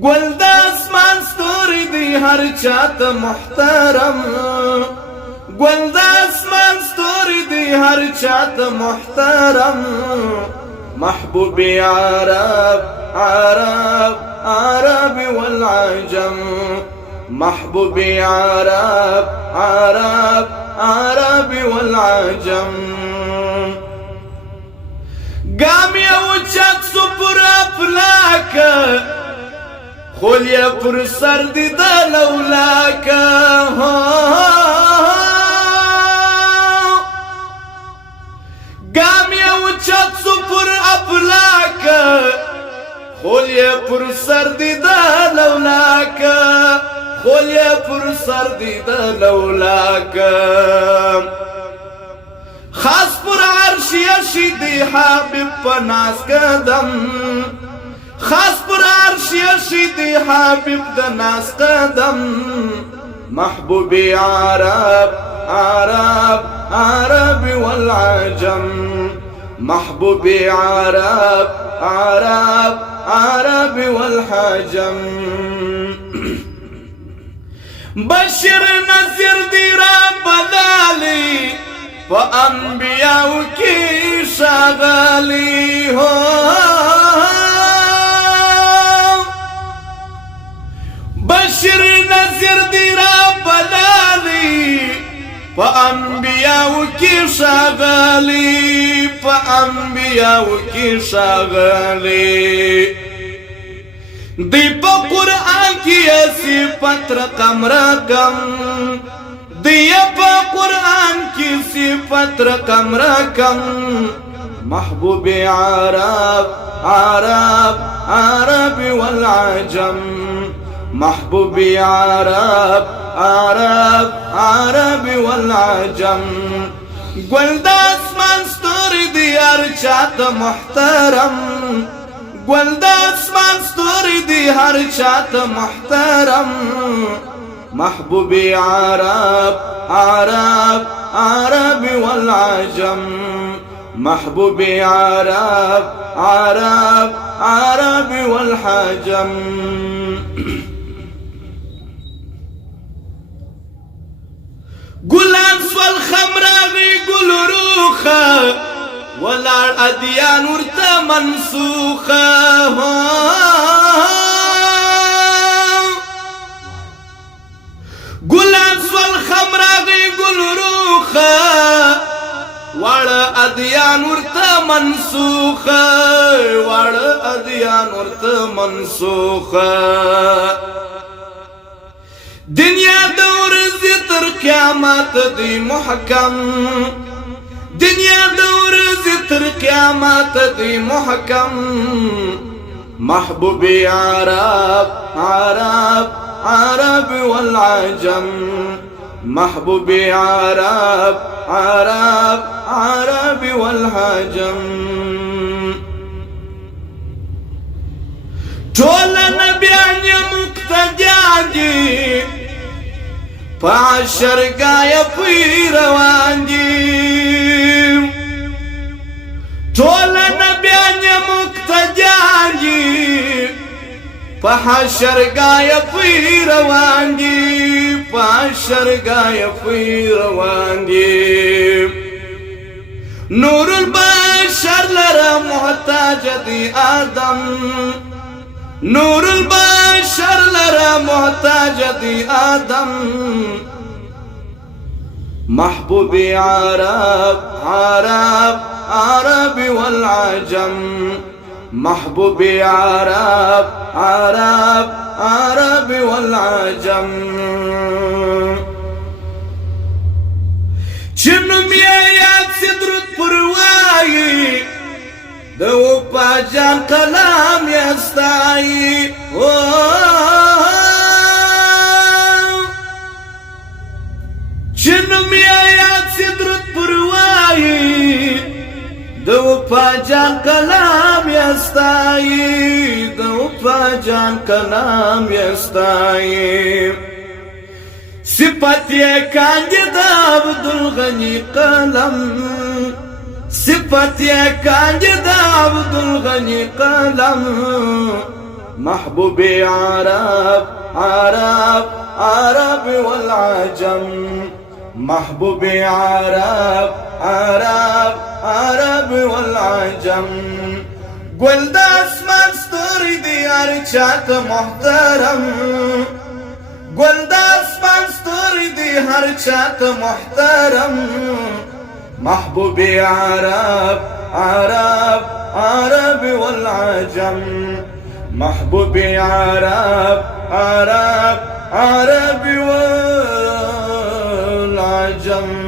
ګل د اسمان ستوري دی هر چاته محترم ګل د اسمان ستوري دی هر چاته محترم محبوب عرب عرب عرب والعجم محبوب عرب عرب عرب والعجم قام يوجد سپر افلاك خوليا پر سر دی دا لولاك قام يوجد سپر افلاك خوليا پر سر دی دا لولاك خوليا پر سر دی دا لولاك خاص پر عرش یشیدی حبیب پناس قدم خاص پر عرش یشیدی حبیب دناس قدم محبوب عرب عرب عرب والعجم محبوب عرب عرب عرب والحجم بشر نذیر دی رب دالی فأنبياء کی شغلی ہو بشر نذیر دی رب دالی فأنبياء کی شغلی فأنبياء کی شغلی دی پا قرآن کی ایسی پتر رقم رقم دیا پا قرآن کی صفت رقم رقم محبوب عرب عرب عرب والعجم محبوب عرب عرب عرب والعجم گل د اسمان ستوری دی هر چاته محترم گل د اسمان ستوری دی هر چاته محترم محبوب عرب عرب عرب والعجم محبوب عرب عرب عرب والحجم گلان سوال خمراغی گل روخا ولار ادیان ورتا منسوخا گلان سوال خمراغی گل روخا وڑا ادیان ورتا منسوخا وڑا ادیان ورتا منسوخا دنیا دور زتر قیامت دی محکم دنیا دور زتر قیامت دی محکم محبوب عرب عرب عرب والعجم محبوب عرب عرب عرب والحجم طول نبيان مقتديان دي فعشر قايا في روان دي طول نبيان مقتديان دي فحشر قايا في روان دي فحشر قايا في روان دي نور البشر لرا محتاج دي آدم نور البشر لرا محتاج دي آدم محبوب عرب عرب عرب والعجم محبوب عرب عرب عرب والعجم چنم یاد صدرت پروائی دو پا جان کلام یستائی چنم یاد صدرت پروائی دو پا جان کلام یستائی دو پا جان کلام یستائی صفت یہ کاندیدا عبدالغنی قلم صفت یہ کاندیدا عبدالغنی قلم محبوبي عرب عرب عرب والعجم محبوبي عرب عرب عرب والعجم قول داس مستوري ديار شات محترم قول داس مستوري ديار شات محترم محبوبي عرب عرب عرب والعجم محبوبي عرب عرب عرب والعجم